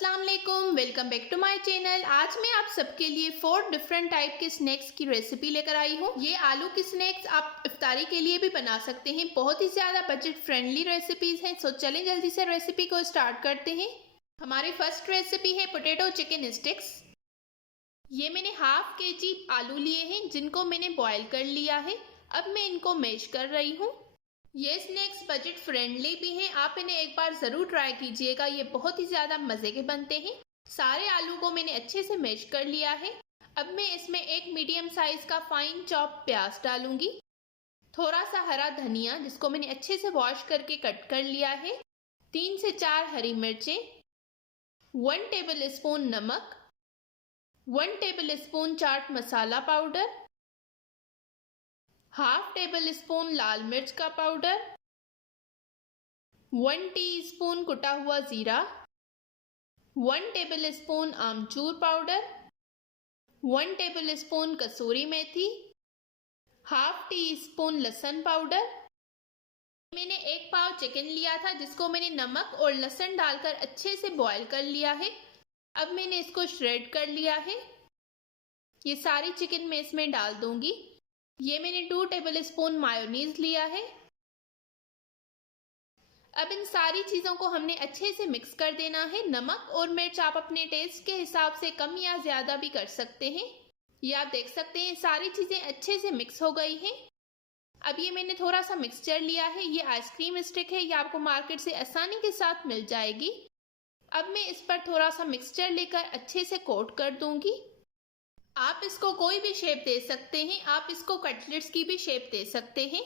अस्सलाम वालेकुम, welcome back to my channel. आज मैं आप सबके लिए 4 डिफरेंट टाइप के स्नैक्स की रेसिपी लेकर आई हूँ। ये आलू की स्नैक्स आप इफ्तारी के लिए भी बना सकते हैं। बहुत ही ज़्यादा बजट फ्रेंडली रेसिपीज़ हैं। सो चलें जल्दी से रेसिपी को स्टार्ट करते हैं। हमारी फर्स्ट रेसिपी है पोटैटो चिकन स्टिक्स। ये मैंने हाफ केजी आलू लिए हैं जिनको मैंने बॉयल कर लिया है। अब मैं इनको मैश कर रही हूँ। ये स्नैक्स बजट फ्रेंडली भी हैं, आप इन्हें एक बार ज़रूर ट्राई कीजिएगा। ये बहुत ही ज़्यादा मज़े के बनते हैं। सारे आलू को मैंने अच्छे से मैश कर लिया है। अब मैं इसमें एक मीडियम साइज़ का फाइन चॉप प्याज डालूंगी, थोड़ा सा हरा धनिया जिसको मैंने अच्छे से वॉश करके कट कर लिया है, 3 से 4 हरी मिर्चें, 1 टेबल स्पून नमक, 1 table spoon chaat masala powder, half table spoon लाल मिर्च का पाउडर, 1 टीस्पून कुटा हुआ जीरा, 1 टेबल स्पून आमचूर पाउडर, 1 टेबल स्पून कसूरी मेथी, हाफ टी स्पून लहसुन पाउडर। मैंने 1 पाव चिकन लिया था जिसको मैंने नमक और लहसुन डालकर अच्छे से बॉईल कर लिया है। अब मैंने इसको श्रेड कर लिया है। ये सारी चिकन मैं इसमें डाल दूंगी। ये मैंने 2 टेबल स्पून मायोनीज लिया है। अब इन सारी चीज़ों को हमने अच्छे से मिक्स कर देना है। नमक और मिर्च आप अपने टेस्ट के हिसाब से कम या ज़्यादा भी कर सकते हैं। ये आप देख सकते हैं सारी चीज़ें अच्छे से मिक्स हो गई हैं। अब ये मैंने थोड़ा सा मिक्सचर लिया है। ये आइसक्रीम स्टिक है, ये आपको मार्केट से आसानी के साथ मिल जाएगी। अब मैं इस पर थोड़ा सा मिक्सचर लेकर अच्छे से कोट कर दूंगी। आप इसको कोई भी शेप दे सकते हैं, आप इसको कटलेट्स की भी शेप दे सकते हैं।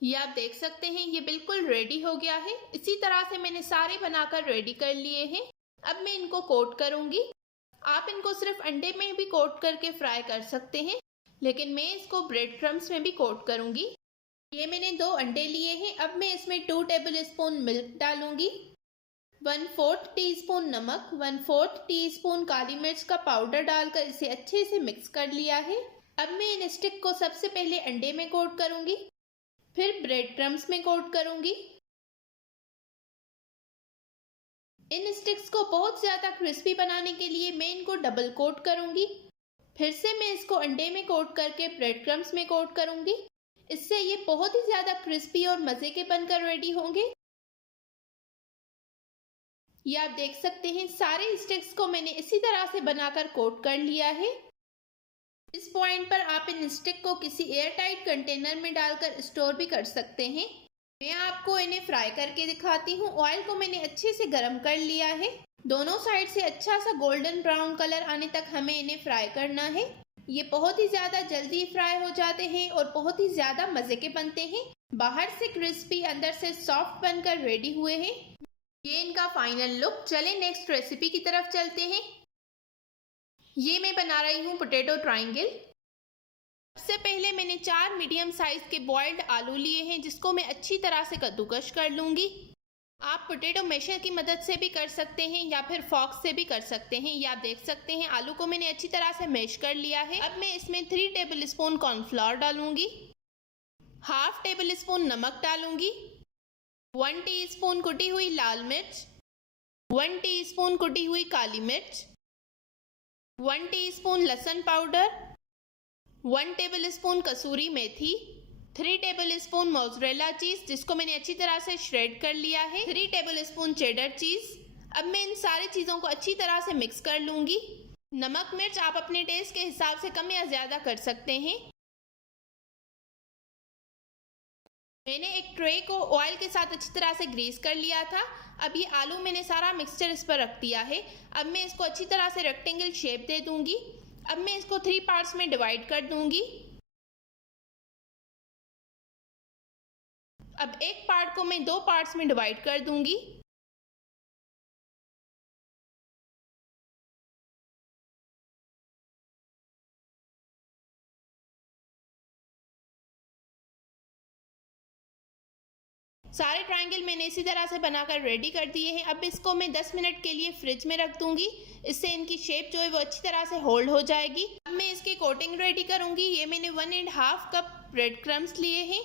ये आप देख सकते हैं ये बिल्कुल रेडी हो गया है। इसी तरह से मैंने सारे बनाकर रेडी कर लिए हैं। अब मैं इनको कोट करूंगी। आप इनको सिर्फ अंडे में भी कोट करके फ्राई कर सकते हैं, लेकिन मैं इसको ब्रेड क्रम्स में भी कोट करूंगी। ये मैंने 2 अंडे लिए हैं। अब मैं इसमें 2 टेबल स्पून मिल्क डालूंगी, 1/4 टीस्पून नमक, 1/4 टीस्पून काली मिर्च का पाउडर डालकर इसे अच्छे से मिक्स कर लिया है। अब मैं इन स्टिक को सबसे पहले अंडे में कोट करूंगी, फिर ब्रेड क्रम्स में कोट करूंगी। इन स्टिक्स को बहुत ज़्यादा क्रिस्पी बनाने के लिए मैं इनको डबल कोट करूंगी। फिर से मैं इसको अंडे में कोट करके ब्रेड क्रम्स में कोट करूंगी। इससे ये बहुत ही ज़्यादा क्रिस्पी और मज़े के बनकर रेडी होंगे। ये आप देख सकते हैं सारे स्टिक्स को मैंने इसी तरह से बनाकर कोट कर लिया है। इस पॉइंट पर आप इन स्टिक को किसी एयर टाइट कंटेनर में डालकर स्टोर भी कर सकते हैं। मैं आपको इन्हें फ्राई करके दिखाती हूँ। ऑयल को मैंने अच्छे से गर्म कर लिया है। दोनों साइड से अच्छा सा गोल्डन ब्राउन कलर आने तक हमें इन्हें फ्राई करना है। ये बहुत ही ज़्यादा जल्दी फ्राई हो जाते हैं और बहुत ही ज़्यादा मज़े के बनते हैं। बाहर से क्रिस्पी, अंदर से सॉफ्ट बनकर रेडी हुए हैं। ये इनका फाइनल लुक। चलें नेक्स्ट रेसिपी की तरफ चलते हैं। ये मैं बना रही हूँ पोटैटो ट्रायंगल। सबसे पहले मैंने 4 मीडियम साइज के बॉइल्ड आलू लिए हैं जिसको मैं अच्छी तरह से कद्दूकश कर लूँगी। आप पोटैटो मैशर की मदद से भी कर सकते हैं या फिर फॉक्स से भी कर सकते हैं। ये आप देख सकते हैं आलू को मैंने अच्छी तरह से मैश कर लिया है। अब मैं इसमें 3 टेबल स्पून कॉर्नफ्लावर डालूँगी, हाफ टेबल स्पून नमक डालूँगी, 1 टीस्पून कुटी हुई लाल मिर्च, 1 टीस्पून कुटी हुई काली मिर्च, 1 टीस्पून लहसुन पाउडर, 1 टेबल स्पून कसूरी मेथी, 3 टेबल स्पून मोज़रेला चीज़ जिसको मैंने अच्छी तरह से श्रेड कर लिया है, 3 टेबल स्पून चेडर चीज़। अब मैं इन सारी चीज़ों को अच्छी तरह से मिक्स कर लूँगी। नमक मिर्च आप अपने टेस्ट के हिसाब से कम या ज़्यादा कर सकते हैं। मैंने एक ट्रे को ऑयल के साथ अच्छी तरह से ग्रीस कर लिया था। अब ये आलू मैंने सारा मिक्सचर इस पर रख दिया है। अब मैं इसको अच्छी तरह से रेक्टेंगल शेप दे दूंगी। अब मैं इसको 3 पार्ट्स में डिवाइड कर दूंगी। अब एक पार्ट को मैं 2 पार्ट्स में डिवाइड कर दूंगी। सारे ट्रायंगल मैंने इसी तरह से बनाकर रेडी कर दिए हैं। अब इसको मैं 10 मिनट के लिए फ्रिज में रख दूंगी। इससे इनकी शेप जो है वो अच्छी तरह से होल्ड हो जाएगी। अब मैं इसकी कोटिंग रेडी करूंगी। ये मैंने 1 1/2 कप ब्रेड क्रम्स लिए हैं।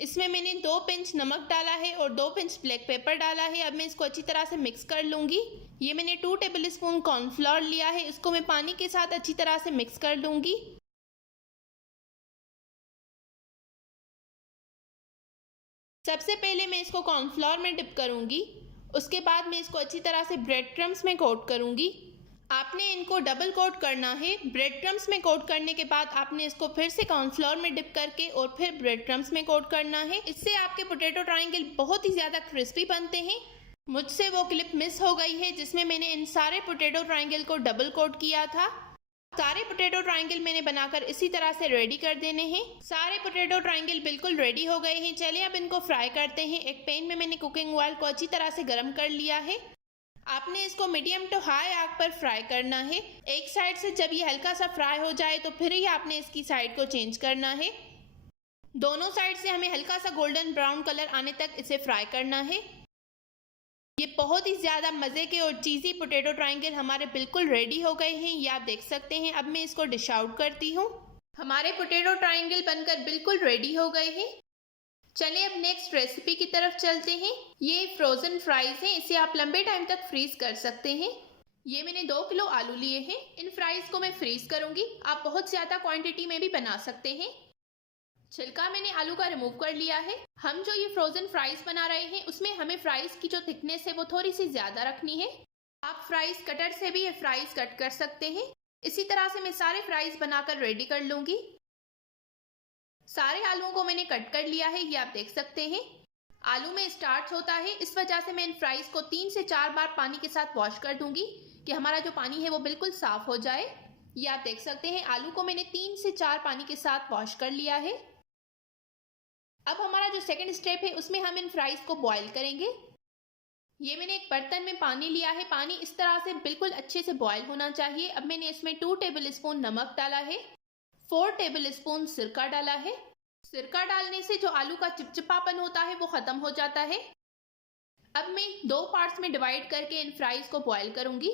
इसमें मैंने 2 पिंच नमक डाला है और 2 पिंच ब्लैक पेपर डाला है। अब मैं इसको अच्छी तरह से मिक्स कर लूँगी। ये मैंने 2 टेबलस्पून कॉर्नफ्लोर लिया है, इसको मैं पानी के साथ अच्छी तरह से मिक्स कर लूँगी। सबसे पहले मैं इसको कॉर्नफ्लोर में डिप करूँगी, उसके बाद मैं इसको अच्छी तरह से ब्रेड क्रम्स में कोट करूँगी। आपने इनको डबल कोट करना है। ब्रेड क्रम्स में कोट करने के बाद आपने इसको फिर से कॉर्नफ्लोर में डिप करके और फिर ब्रेड क्रम्स में कोट करना है। इससे आपके पोटैटो ट्रायंगल बहुत ही ज़्यादा क्रिस्पी बनते हैं। मुझसे वो क्लिप मिस हो गई है जिसमें मैंने इन सारे पोटैटो ट्रायंगल को डबल कोट किया था। सारे पोटैटो ट्रायंगल मैंने बनाकर इसी तरह से रेडी कर देने हैं। सारे पोटैटो ट्रायंगल बिल्कुल रेडी हो गए हैं। चलिए अब इनको फ्राई करते हैं। एक पैन में मैंने कुकिंग ऑयल को अच्छी तरह से गर्म कर लिया है। आपने इसको मीडियम टू हाई आग पर फ्राई करना है। एक साइड से जब ये हल्का सा फ्राई हो जाए तो फिर ही आपने इसकी साइड को चेंज करना है। दोनों साइड से हमें हल्का सा गोल्डन ब्राउन कलर आने तक इसे फ्राई करना है। ये बहुत ही ज़्यादा मज़े के और चीज़ी पोटैटो ट्रायंगल हमारे बिल्कुल रेडी हो गए हैं, ये आप देख सकते हैं। अब मैं इसको डिश आउट करती हूँ। हमारे पोटैटो ट्रायंगल बनकर बिल्कुल रेडी हो गए हैं। चलिए अब नेक्स्ट रेसिपी की तरफ चलते हैं। ये फ्रोज़न फ्राइज़ हैं, इसे आप लंबे टाइम तक फ्रीज़ कर सकते हैं। ये मैंने 2 किलो आलू लिए हैं। इन फ्राइज़ को मैं फ्रीज़ करूँगी। आप बहुत ज़्यादा क्वांटिटी में भी बना सकते हैं। छिलका मैंने आलू का रिमूव कर लिया है। हम जो ये फ्रोज़न फ्राइज़ बना रहे हैं उसमें हमें फ्राइज़ की जो थिकनेस है वो थोड़ी सी ज़्यादा रखनी है। आप फ्राइज़ कटर से भी ये फ्राइज़ कट कर सकते हैं। इसी तरह से मैं सारे फ्राइज़ बनाकर रेडी कर लूँगी। सारे आलूओं को मैंने कट कर लिया है, ये आप देख सकते हैं। आलू में स्टार्च होता है, इस वजह से मैं इन फ्राइज़ को 3 से 4 बार पानी के साथ वॉश कर दूंगी कि हमारा जो पानी है वो बिल्कुल साफ हो जाए। ये आप देख सकते हैं आलू को मैंने 3 से 4 पानी के साथ वॉश कर लिया है। अब हमारा जो सेकंड स्टेप है उसमें हम इन फ्राइज़ को बॉईल करेंगे। ये मैंने एक बर्तन में पानी लिया है। पानी इस तरह से बिल्कुल अच्छे से बॉईल होना चाहिए। अब मैंने इसमें 2 टेबलस्पून नमक डाला है, 4 टेबलस्पून सिरका डाला है। सिरका डालने से जो आलू का चिपचिपापन होता है वो खत्म हो जाता है। अब मैं 2 पार्ट्स में डिवाइड करके इन फ्राइज़ को बॉईल करूंगी।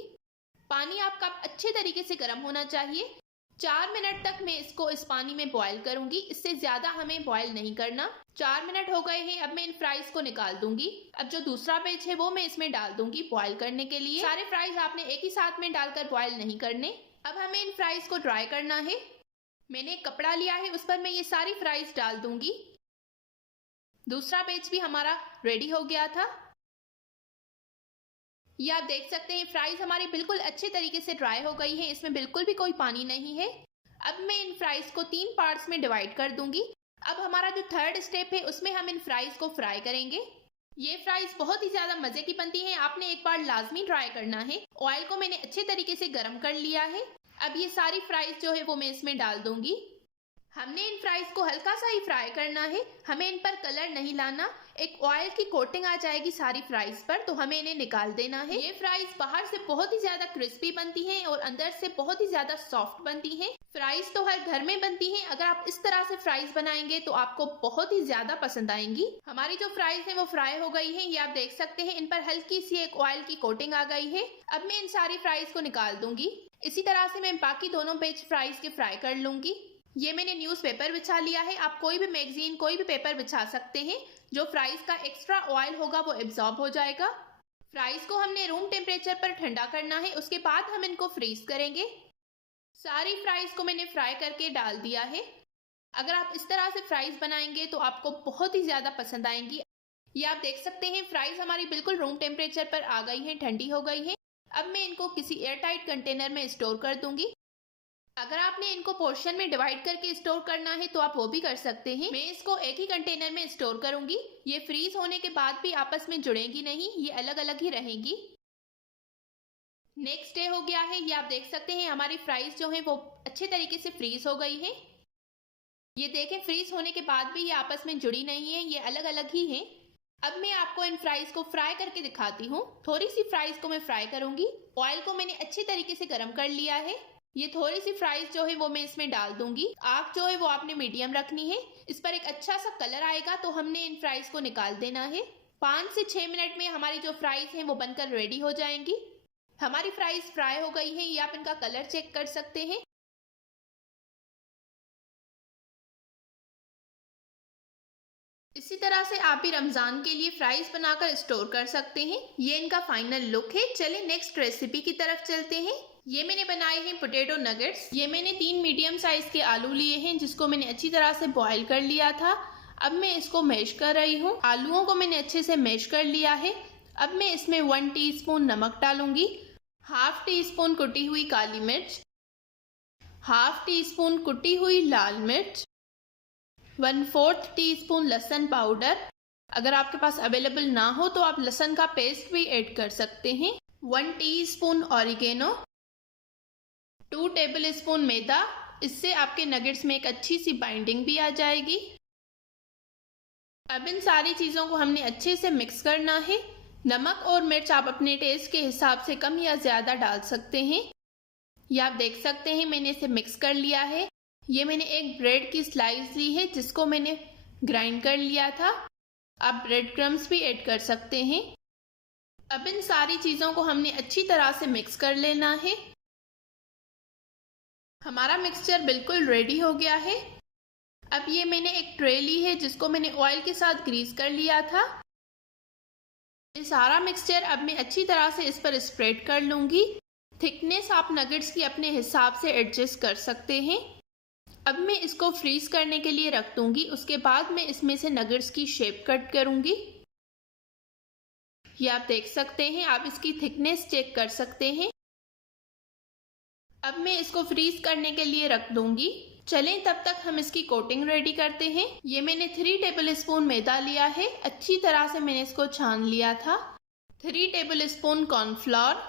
पानी आपका अच्छे तरीके से गर्म होना चाहिए। 4 मिनट तक मैं इसको इस पानी में बॉईल करूंगी, इससे ज़्यादा हमें बॉईल नहीं करना। 4 मिनट हो गए हैं। अब मैं इन फ्राइज़ को निकाल दूंगी। अब जो दूसरा बैच है वो मैं इसमें डाल दूंगी बॉईल करने के लिए। सारे फ्राइज़ आपने एक ही साथ में डालकर बॉईल नहीं करने। अब हमें इन फ्राइज़ को ड्राई करना है। मैंने एक कपड़ा लिया है, उस पर मैं ये सारी फ्राइज़ डाल दूंगी। दूसरा बैच भी हमारा रेडी हो गया था। ये आप देख सकते हैं फ्राइज़ हमारी बिल्कुल अच्छे तरीके से ड्राई हो गई है, इसमें बिल्कुल भी कोई पानी नहीं है। अब मैं इन फ्राइज़ को 3 पार्ट्स में डिवाइड कर दूंगी। अब हमारा जो थर्ड स्टेप है उसमें हम इन फ्राइज़ को फ्राई करेंगे। ये फ्राइज़ बहुत ही ज़्यादा मज़े की बनती हैं, आपने एक बार लाजमी ट्राई करना है। ऑयल को मैंने अच्छे तरीके से गर्म कर लिया है। अब ये सारी फ्राइज़ जो है वो मैं इसमें डाल दूंगी। हमने इन फ्राइज़ को हल्का सा ही फ्राई करना है, हमें इन पर कलर नहीं लाना। एक ऑयल की कोटिंग आ जाएगी सारी फ्राइज़ पर तो हमें इन्हें निकाल देना है। ये फ्राइज़ बाहर से बहुत ही ज़्यादा क्रिस्पी बनती हैं और अंदर से बहुत ही ज़्यादा सॉफ्ट बनती हैं। फ्राइज़ तो हर घर में बनती हैं, अगर आप इस तरह से फ्राइज़ बनाएंगे तो आपको बहुत ही ज़्यादा पसंद आएंगी। हमारी जो फ्राइज़ है वो फ्राई हो गई है, ये आप देख सकते हैं। इन पर हल्की सी एक ऑयल की कोटिंग आ गई है। अब मैं इन सारी फ्राइज़ को निकाल दूंगी। इसी तरह से मैं बाकी दोनों बैच फ्राइज़ के फ्राई कर लूंगी। ये मैंने न्यूज़पेपर बिछा लिया है, आप कोई भी मैगजीन कोई भी पेपर बिछा सकते हैं। जो फ्राइज़ का एक्स्ट्रा ऑयल होगा वो एब्जॉर्ब हो जाएगा। फ्राइज़ को हमने रूम टेम्परेचर पर ठंडा करना है, उसके बाद हम इनको फ्रीज करेंगे। सारी फ्राइज़ को मैंने फ्राई करके डाल दिया है। अगर आप इस तरह से फ्राइज़ बनाएंगे तो आपको बहुत ही ज़्यादा पसंद आएंगी। ये आप देख सकते हैं फ्राइज़ हमारी बिल्कुल रूम टेम्परेचर पर आ गई हैं, ठंडी हो गई हैं। अब मैं इनको किसी एयरटाइट कंटेनर में स्टोर कर दूंगी। अगर आपने इनको पोर्शन में डिवाइड करके स्टोर करना है तो आप वो भी कर सकते हैं। मैं इसको एक ही कंटेनर में स्टोर करूंगी। ये फ्रीज होने के बाद भी आपस में जुड़ेंगी नहीं, ये अलग अलग ही रहेंगी। नेक्स्ट डे हो गया है, ये आप देख सकते हैं हमारी फ्राइज जो है वो अच्छे तरीके से फ्रीज हो गई है। ये देखें फ्रीज होने के बाद भी ये आपस में जुड़ी नहीं है, ये अलग अलग ही है। अब मैं आपको इन फ्राइज को फ्राई करके दिखाती हूँ। थोड़ी सी फ्राइज को मैं फ्राई करूंगी। ऑयल को मैंने अच्छे तरीके से गर्म कर लिया है। ये थोड़ी सी फ्राइज जो है वो मैं इसमें डाल दूंगी। आग जो है वो आपने मीडियम रखनी है। इस पर एक अच्छा सा कलर आएगा तो हमने इन फ्राइज को निकाल देना है। 5 से 6 मिनट में हमारी जो फ्राइज हैं वो बनकर रेडी हो जाएंगी। हमारी फ्राइज फ्राई हो गई हैं, ये आप इनका कलर चेक कर सकते हैं। इसी तरह से आप भी रमजान के लिए फ्राइज बनाकर स्टोर कर सकते हैं। ये इनका फाइनल लुक है। चलिए नेक्स्ट रेसिपी की तरफ चलते हैं। ये मैंने बनाए हैं पोटैटो नगेट्स। ये मैंने 3 मीडियम साइज के आलू लिए हैं जिसको मैंने अच्छी तरह से बॉईल कर लिया था। अब मैं इसको मैश कर रही हूँ। आलूओं को मैंने अच्छे से मैश कर लिया है। अब मैं इसमें 1 टीस्पून नमक डालूंगी, हाफ टी स्पून कुटी हुई काली मिर्च, हाफ टी स्पून कुटी हुई लाल मिर्च, 1/4 टीस्पून लहसुन पाउडर। अगर आपके पास अवेलेबल ना हो तो आप लहसुन का पेस्ट भी ऐड कर सकते हैं। 1 टीस्पून ऑरिगेनो, 2 टेबल स्पून मैदा। इससे आपके नगेट्स में एक अच्छी सी बाइंडिंग भी आ जाएगी। अब इन सारी चीज़ों को हमने अच्छे से मिक्स करना है। नमक और मिर्च आप अपने टेस्ट के हिसाब से कम या ज़्यादा डाल सकते हैं। ये आप देख सकते हैं मैंने इसे मिक्स कर लिया है। ये मैंने एक ब्रेड की स्लाइस ली है जिसको मैंने ग्राइंड कर लिया था। आप ब्रेड क्रम्स भी ऐड कर सकते हैं। अब इन सारी चीज़ों को हमने अच्छी तरह से मिक्स कर लेना है। हमारा मिक्सचर बिल्कुल रेडी हो गया है। अब ये मैंने एक ट्रे ली है जिसको मैंने ऑयल के साथ ग्रीस कर लिया था। ये सारा मिक्सचर अब मैं अच्छी तरह से इस पर स्प्रेड कर लूँगी। थिकनेस आप नगेट्स की अपने हिसाब से एडजस्ट कर सकते हैं। अब मैं इसको फ्रीज करने के लिए रख दूंगी। उसके बाद मैं इसमें से नगेट्स की शेप कट करूंगी। ये आप देख सकते हैं। आप इसकी थिकनेस चेक कर सकते हैं। अब मैं इसको फ्रीज करने के लिए रख दूंगी। चलें तब तक हम इसकी कोटिंग रेडी करते हैं। ये मैंने 3 टेबल स्पून मैदा लिया है। अच्छी तरह से मैंने इसको छान लिया था। 3 टेबल स्पून कॉर्नफ्लोर,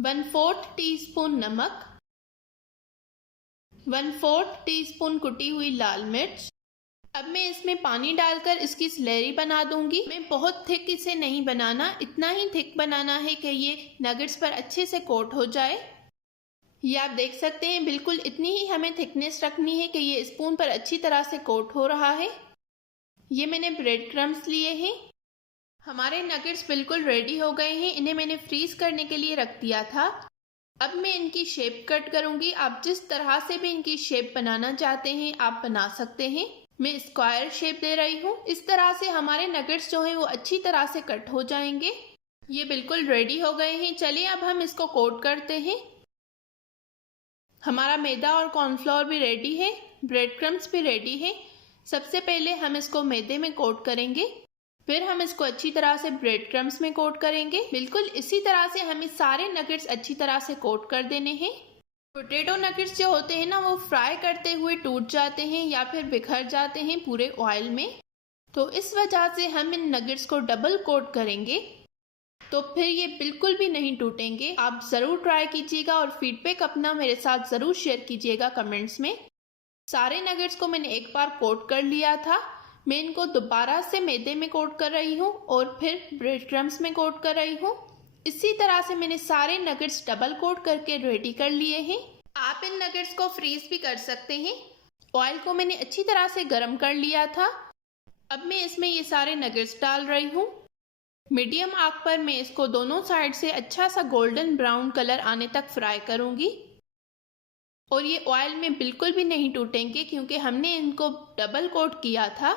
1/4 टीस्पून नमक, 1/4 टीस्पून कुटी हुई लाल मिर्च। अब मैं इसमें पानी डालकर इसकी स्लरी बना दूंगी। मैं बहुत थिक इसे नहीं बनाना, इतना ही थिक बनाना है कि ये नगेट्स पर अच्छे से कोट हो जाए। ये आप देख सकते हैं बिल्कुल इतनी ही हमें थिकनेस रखनी है कि ये स्पून पर अच्छी तरह से कोट हो रहा है। ये मैंने ब्रेड क्रम्स लिए हैं। हमारे नगेट्स बिल्कुल रेडी हो गए हैं। इन्हें मैंने फ्रीज करने के लिए रख दिया था। अब मैं इनकी शेप कट करूंगी। आप जिस तरह से भी इनकी शेप बनाना चाहते हैं आप बना सकते हैं। मैं स्क्वायर शेप दे रही हूँ। इस तरह से हमारे नगेट्स जो हैं वो अच्छी तरह से कट हो जाएंगे। ये बिल्कुल रेडी हो गए हैं। चलिए अब हम इसको कोट करते हैं। हमारा मैदा और कॉर्नफ्लोर भी रेडी है, ब्रेड क्रम्स भी रेडी है। सबसे पहले हम इसको मैदे में कोट करेंगे, फिर हम इसको अच्छी तरह से ब्रेड क्रम्स में कोट करेंगे। बिल्कुल इसी तरह से हमें सारे नगेट्स अच्छी तरह से कोट कर देने हैं। पोटैटो नगेट्स जो होते हैं ना वो फ्राई करते हुए टूट जाते हैं या फिर बिखर जाते हैं पूरे ऑयल में। तो इस वजह से हम इन नगेट्स को डबल कोट करेंगे तो फिर ये बिल्कुल भी नहीं टूटेंगे। आप ज़रूर ट्राई कीजिएगा और फीडबैक अपना मेरे साथ ज़रूर शेयर कीजिएगा कमेंट्स में। सारे नगेट्स को मैंने एक बार कोट कर लिया था। मैं इनको दोबारा से मैदे में कोट कर रही हूँ और फिर ब्रेड क्रम्स में कोट कर रही हूँ। इसी तरह से मैंने सारे नगेट्स डबल कोट करके रेडी कर लिए हैं। आप इन नगेट्स को फ्रीज भी कर सकते हैं। ऑयल को मैंने अच्छी तरह से गर्म कर लिया था। अब मैं इसमें ये सारे नगेट्स डाल रही हूँ। मीडियम आंच पर मैं इसको दोनों साइड से अच्छा सा गोल्डन ब्राउन कलर आने तक फ्राई करूँगी। और ये ऑयल में बिल्कुल भी नहीं टूटेंगे क्योंकि हमने इनको डबल कोट किया था।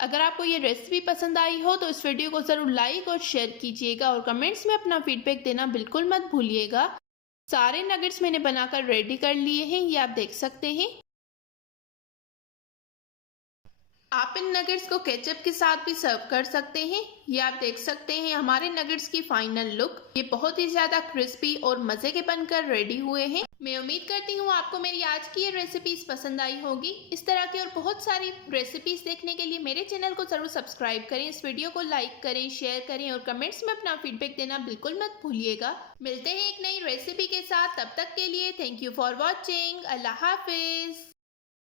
अगर आपको ये रेसिपी पसंद आई हो तो इस वीडियो को ज़रूर लाइक और शेयर कीजिएगा और कमेंट्स में अपना फीडबैक देना बिल्कुल मत भूलिएगा। सारे नगेट्स मैंने बनाकर रेडी कर लिए हैं। ये आप देख सकते हैं। आप इन नगेट्स को केचप के साथ भी सर्व कर सकते हैं। ये आप देख सकते हैं हमारे नगेट्स की फाइनल लुक। ये बहुत ही ज़्यादा क्रिस्पी और मज़े के बनकर रेडी हुए हैं। मैं उम्मीद करती हूँ आपको मेरी आज की ये रेसिपीज पसंद आई होगी। इस तरह की और बहुत सारी रेसिपीज देखने के लिए मेरे चैनल को ज़रूर सब्सक्राइब करें, इस वीडियो को लाइक करें, शेयर करें और कमेंट्स में अपना फीडबैक देना बिल्कुल मत भूलिएगा। मिलते हैं एक नई रेसिपी के साथ। तब तक के लिए थैंक यू फॉर वॉचिंग। अल्लाह हाफिज़।